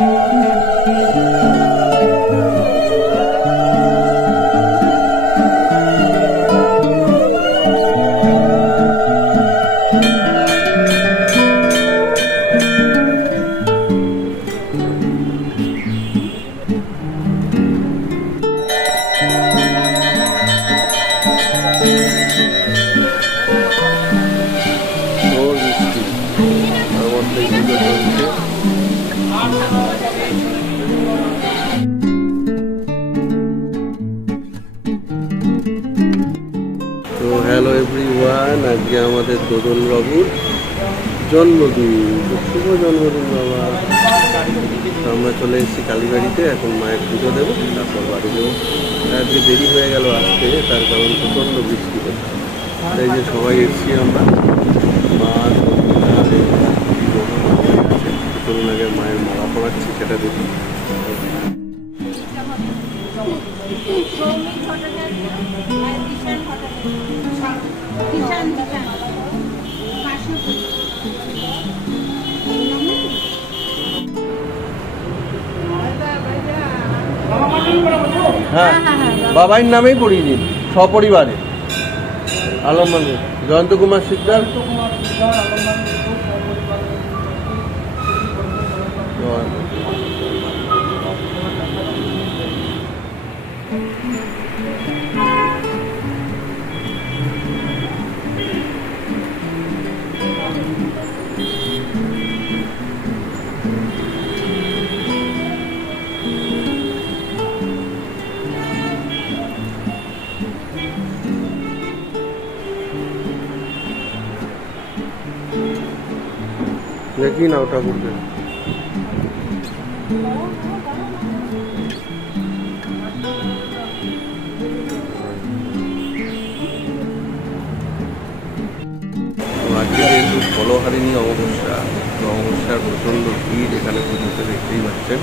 তো hello everyone, আজকে আমাদের দোদল বাবুর জন্মদিন। শুভ জন্মদিন বাবা। তো আমরা চলে এসেছি কালীবাড়িতে, এখন মায়ের পুজো দেবো, তারপর বাড়ি দেবো। আজকে দেরি হয়ে গেল আসতে, তার কারণ প্রচণ্ড বৃষ্টি হচ্ছে। তাই যে সবাই এসেছি আমরা, মা কিছুক্ষণ আগে মায়ের মালা পড়াচ্ছি, সেটা দেখি। হ্যাঁ, বাবার নামেই পড়িয়ে দিন সপরিবারে। আলমান জয়ন্ত কুমার শিকদার। দেখি না ওটা করবে। আজকে যেহেতু ফলহারিণী অমাবস্যা, তো অমাবস্যার প্রচণ্ড ভিড় এখানে পুজোতে, দেখতেই পাচ্ছেন।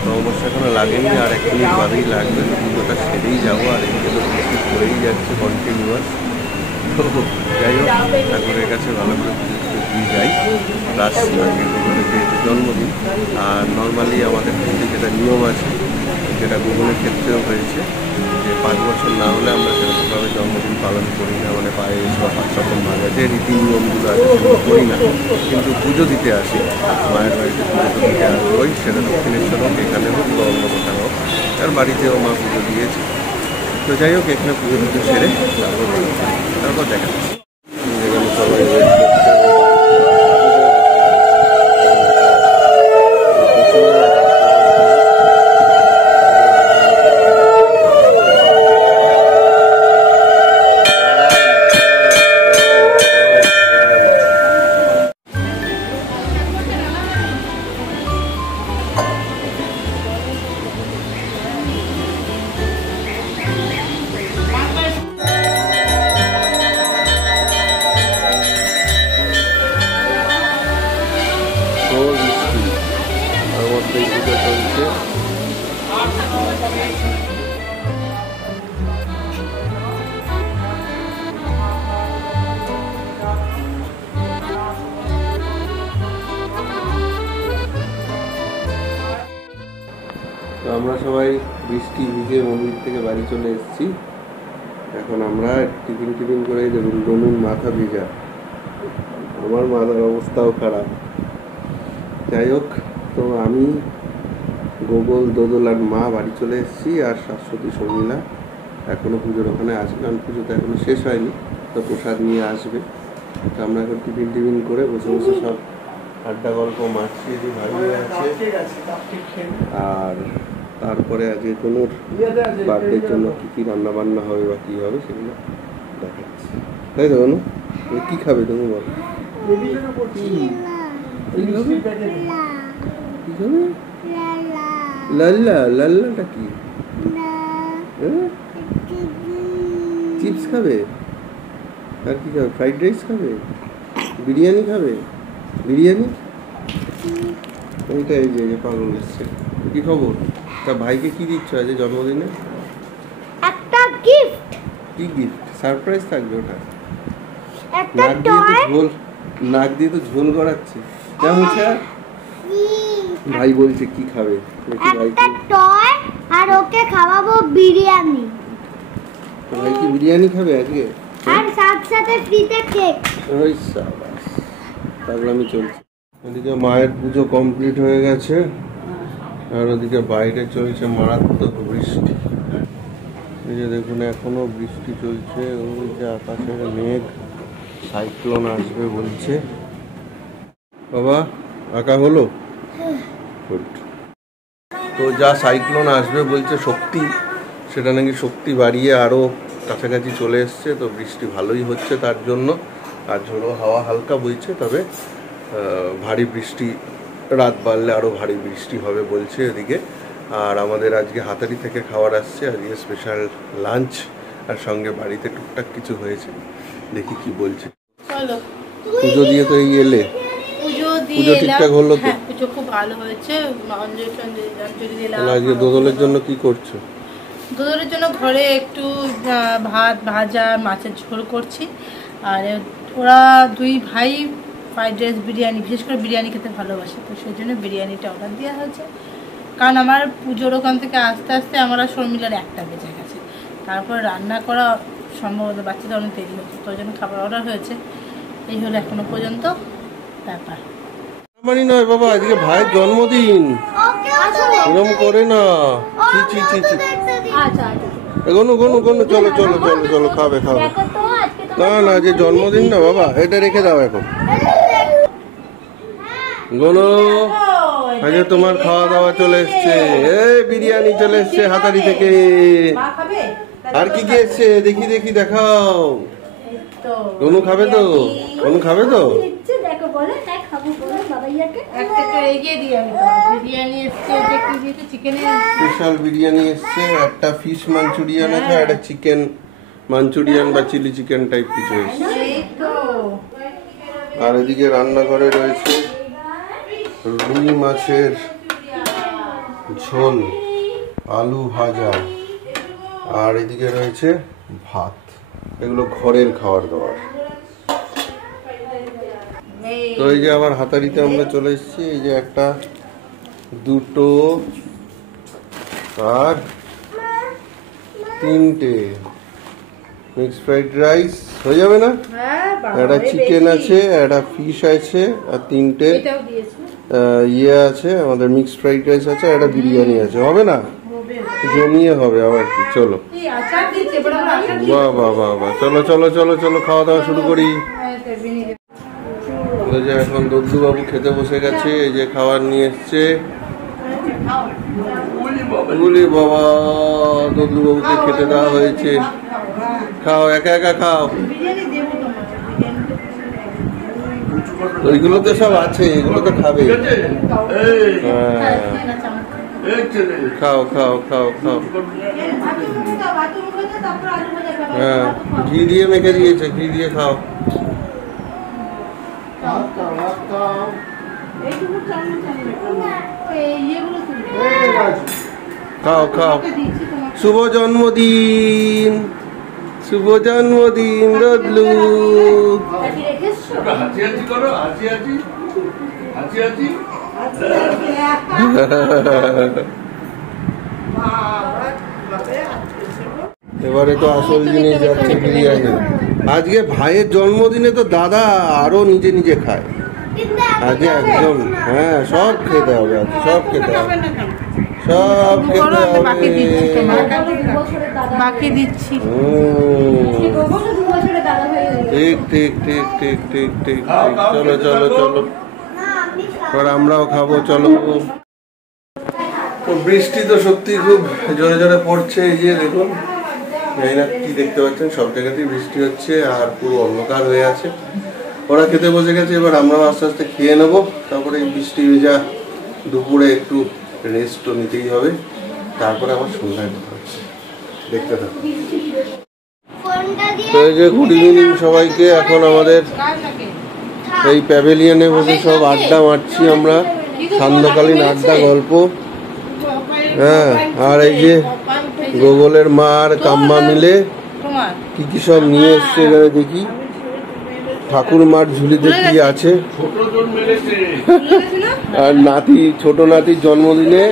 তো অমাবস্যা এখনো লাগেনি, আর 1 মিনিট বাদেই লাগবে। পুজোটা সেরেই যাবো, আর এদিকে তো বৃষ্টি পড়েই যাচ্ছে কন্টিনিউয়াস। তো যাই হোক, ঠাকুরের কাছে ভালো করে পুজো দিয়ে যাই। প্লাস যেহেতু জন্মদিন, আর নর্মালি আমাদের কিন্তু যেটা নিয়ম আছে, যেটা গুগলের ক্ষেত্রেও হয়েছে, যে 5 বছর না হলে আমরা সেরকমভাবে জন্মদিন পালন করি না, মানে পায়েস বা 5 রকম ভাগে যে রীতি নিয়মগুলো আছে সেগুলো করি না। কিন্তু পুজো দিতে আসি, মায়ের বাড়িতে পুজো দিতে আসবোই, সেটা দক্ষিণেশ্বর হোক, এখানে হোক বা অন্য কোথাও হোক। আর বাড়িতেও মা পুজো দিয়েছে। তো যাই হোক, এখানে পুজো দিতে সেরে তারপর দেখা যাচ্ছে। এখানে সবাই আমরা সবাই বৃষ্টি ভিজে মন্দির থেকে বাড়ি চলে এসেছি। এখন আমরা টিফিন করে দেখুন, ডনুর মাথা ভিজা, আমার মাথার অবস্থাও খারাপ। যাই হোক, তো আমি গোগল, দোদল আর মা বাড়ি চলে এসেছি, আর শাশ্বতী শর্মিলা এখনও পুজোর ওখানে আসবে, কারণ পুজো তো এখনও শেষ হয়নি, তো প্রসাদ নিয়ে আসবে। তো আমরা এখন টিফিন করে বসে বসে সব আড্ডা গল্প মারছি, ভালো আছে। আর তারপরে আজকে কোনো বার্থডের জন্য কী কী রান্নাবান্না হবে বা কী হবে সেগুলো দেখাচ্ছি, তাই তো? কী খাবে তুমি বলো? লাল্লা? লাল্লাটা কি? চিপস খাবে? আর কি খাবে? ফ্রাইড রাইস খাবে? বিরিয়ানি খাবে? বিরিয়ানি? এইটা এই যে পাগল এসছে। কি খবর? তা ভাইকে কি দিচ্ছ আজ জন্মদিনে? একটা গিফট। কি গিফট? সারপ্রাইজ থাকবে ওটা? একটা টয়। নাক দিয়ে তো ঝোল গড়াচ্ছে। কেমন হচ্ছে? ভাই বলছে কি খাবে, একটা টয় আর ওকে খাওয়াবো বিরিয়ানি। ভাই কি বিরিয়ানি খাবে আজকে? আর সাথে ফ্রিতে কেক। ওই সাবাস, তাহলে আমি চলছি। এদিকে মায়ের পুজো কমপ্লিট হয়ে গেছে, আর ওদিকে বাইরে চলছে মারাত্মক বৃষ্টি। এই যে দেখুন এখনো বৃষ্টি চলছে, ওই যে আকাশের মেঘ, সাইক্লোন আসবে বলছে। বাবা আঁকা হলো? গুড। তো যা সাইক্লোন আসবে বলছে শক্তি, সেটা নাকি শক্তি বাড়িয়ে আরও কাছাকাছি চলে এসছে। তো বৃষ্টি ভালোই হচ্ছে তার জন্য, আর ঝোড়ো হাওয়া হালকা বইছে, তবে ভারী বৃষ্টি রাত বাড়লে আরও ভারী বৃষ্টি হবে বলছে এদিকে। আর আমাদের আজকে হাতারি থেকে খাবার আসছে, আজকে স্পেশাল লাঞ্চ, আর সঙ্গে বাড়িতে টুকটাক কিছু হয়েছে, দেখি কি বলছে। পুজো দিয়ে তো এই এলে, পুজো ঠিকঠাক হলো তো? পুজো খুব ভালো হয়েছে। আজকে দোদলের জন্য কি করছো? দোদলের জন্য ঘরে একটু ভাত ভাজা মাছের ঝোল করছি। আর ওরা দুই ভাই ফ্রাইড রাইস বিরিয়ানি, বিশেষ করে বিরিয়ানি খেতে ভালোবাসে, তো সেই জন্য বিরিয়ানিটা অর্ডার দেওয়া হয়েছে। কারণ আমার পুজোর ওখান থেকে আস্তে আস্তে আমরা শর্মিলার 1টা বেজে গেছে, তারপর রান্না করা সম্ভবত বাচ্চাদের অনেক দেরি হচ্ছে, তো ওই জন্য খাবার অর্ডার হয়েছে। এই হলো এখনো পর্যন্ত ব্যাপার। মানে নয় বাবা, আজকে ভাইয়ের জন্মদিন, এরকম করে না। ছি ছি ছি ছি। গনু গনু গনু, চলো চলো চলো চলো, খাবে খাবে। না না, যে জন্মদিন না বাবা, এটা রেখে দাও এখন। গনু, আজকে তোমার খাওয়া দাওয়া চলে এসছে, এই বিরিয়ানি চলে এসছে হাতারি থেকে। আর কি কি এসছে দেখি দেখি, দেখাও। গনু খাবে তো? গনু খাবে তো? স্পেশাল বিরিয়ানি এসছে, একটা ফিশ মাঞ্চুরিয়ান আছে, একটা চিকেন মাঞ্চুরিয়ান বা চিলি চিকেন টাইপ কিছু এসছে। আর এদিকে রান্নাঘরে রয়েছে রুই মাছের ঝোল, আলু ভাজা, আর এদিকে রয়েছে ভাত। এগুলো ঘরের খাবার দাবার। তো এই যে আবার হাতারিতে আমরা চলে এসেছি, এই যে একটা, দুটো, আর 3টে মিক্সড ফ্রাইড রাইস হয়ে যাবে না? একটা চিকেন আছে, একটা ফিশ আছে, আর 3টে ইয়ে আছে, আমাদের মিক্সড ফ্রাইড রাইস আছে, একটা বিরিয়ানি আছে। হবে না? জমিয়ে হবে আবার কি। চলো বাহ বাহ বাহ বাহ, চলো চলো চলো চলো, খাওয়া দাওয়া শুরু করি। যে এখন দদ্দু বাবু খেতে বসে গেছে, এই যে খাবার নিয়ে এসছে। বলি বাবা, দদ্দু বাবুকে খেতে দেওয়া হয়েছে। খাও, একা একা খাও। ওইগুলো তো সব আছে, এগুলো তো খাবে। খাও খাও খাও খাও। হ্যাঁ, ঘি দিয়ে মেখে দিয়েছে, ঘি দিয়ে খাও। খাও খাও। শুভ জন্মদিন, শুভ জন্মদিন দদলু। এবারে তো আসল জিনিস যাচ্ছে, বিরিয়ানি। আজকে ভাইয়ের জন্মদিনে তো দাদা আরো নিজে নিজে খায় আজকে একদম। হ্যাঁ, সব খেতে হবে, সব খেতে হবে, সব খেতে হবে। ঠিক ঠিক ঠিক ঠিক ঠিক ঠিক। চলো চলো চলো, এবার আমরাও খাবো, চলো। তো বৃষ্টি তো সত্যি খুব জোরে জোরে পড়ছে। এই যে দেখুন, জানি না কি দেখতে পাচ্ছেন, সব জায়গাতেই বৃষ্টি হচ্ছে, আর পুরো অন্ধকার হয়ে আছে। ওরা খেতে বসে গেছে, এবার আমরাও আস্তে আস্তে খেয়ে নেবো। তারপরে বৃষ্টি ভেজা দুপুরে একটু রেস্টও নিতেই হবে, তারপরে আবার সন্ধ্যায় কথা হচ্ছে। দেখতে থাকো। তো এই যে গুড ইভিনিং সবাইকে। এখন আমাদের এই প্যাভিলিয়নে বসে সব আড্ডা মারছি আমরা, সান্ধ্যকালীন আড্ডা, গল্প। হ্যাঁ, আর এই যে গোগলের মা আর কাম্মা মিলে কি কি সব নিয়ে এসছে এখানে দেখি। ঠাকুরমার ঝুলিতে কি আছে। আর নাতি, ছোট নাতির জন্মদিনে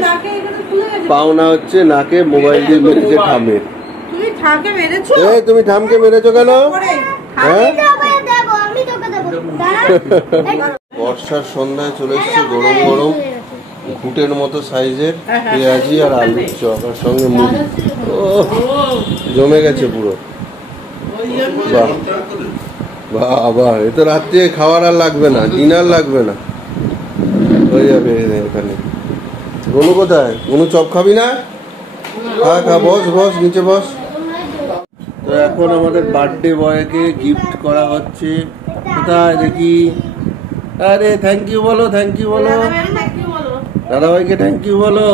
পাওনা হচ্ছে নাকে মোবাইল দিয়ে মেরেছে ঠামে। তুমি ঠামকে মেরেছো কেন? হ্যাঁ, বর্ষার সন্ধ্যায় চলে এসছে গরম গরম ঘুটের মতো সাইজের পেঁয়াজি আর আলুর চপ, আর সঙ্গে মুড়ি। ও জমে গেছে পুরো। বাহ বাহ, এ তো রাত্রে খাবার আর লাগবে না, ডিনার লাগবে না, হয়ে যাবে এখানে। গনু কোথায়? গনু চপ খাবি না? খা, বস বস, নিচে বস। তো এখন আমাদের বার্থডে বয়কে গিফট করা হচ্ছে। কোথায় দেখি? আরে থ্যাংক ইউ বলো, থ্যাংক ইউ বলো, দাদাভাইকে থ্যাংক ইউ বলো।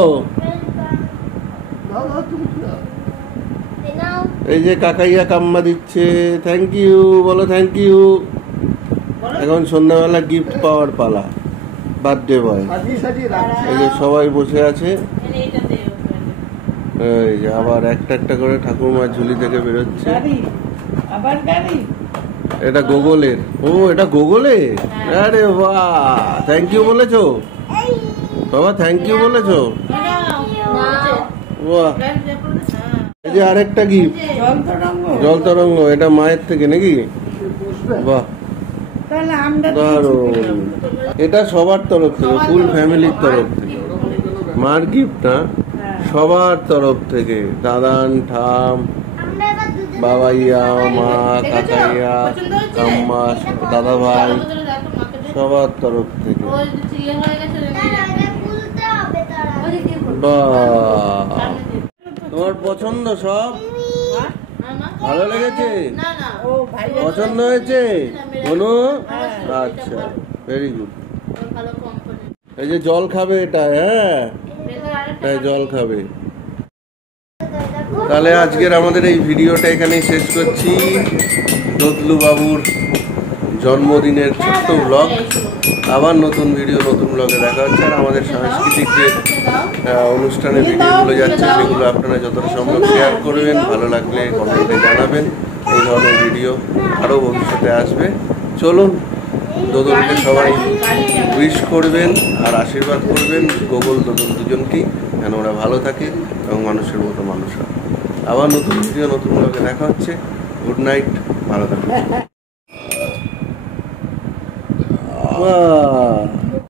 এই যে কাকাইয়া কাম্মা দিচ্ছে, থ্যাংক ইউ বলো, থ্যাংক ইউ। এখন সন্ধ্যাবেলা গিফট পাওয়ার পালা, বার্থডে বয়। এই যে সবাই বসে আছে, এই যে আবার একটা একটা করে ঠাকুরমার ঝুলি থেকে বেরোচ্ছে। এটা গুগলের। ও এটা গুগলের। আরে বাহ, থ্যাংক ইউ বলেছো বাবা, থ্যাংক ইউ বলেছো। বাহ, এই যে আরেকটা গিফট, জল তরঙ্গ। এটা মায়ের থেকে নাকি? বাহ দারুণ। এটা সবার তরফ থেকে, ফুল ফ্যামিলির তরফ থেকে মার গিফট না, সবার তরফ থেকে। দাদান, ঠাম, বাবাইয়া, মা, কাকাইয়া, কাম্মা, দাদা ভাই, সবার তরফ থেকে। বাহ, তোমার পছন্দ সব? ভালো লেগেছে? পছন্দ হয়েছে? বলো। আচ্ছা, ভেরি গুড। এই যে জল খাবে এটা, হ্যাঁ জল খাবে। তাহলে আজকের আমাদের এই ভিডিওটা এখানেই শেষ করছি। দদলু বাবুর জন্মদিনের ছোট্ট ব্লগ। আবার নতুন ভিডিও, নতুন ব্লগে দেখা হচ্ছে। আর আমাদের সাংস্কৃতিক যে অনুষ্ঠানের ভিডিওগুলো যাচ্ছে সেগুলো আপনারা যতটা সম্ভব শেয়ার করবেন, ভালো লাগলে কমেন্টে জানাবেন। এই ধরনের ভিডিও আরও ভবিষ্যতে আসবে। চলুন, দোদলকে সবাই উইশ করবেন আর আশীর্বাদ করবেন, গোগল দোদল দুজনকেই, যেন ওরা ভালো থাকে এবং মানুষের মতো মানুষ হয়। আবার নতুন ভিডিও, নতুন ব্লগে দেখা হচ্ছে। গুড নাইট, ভালো থাকবেন।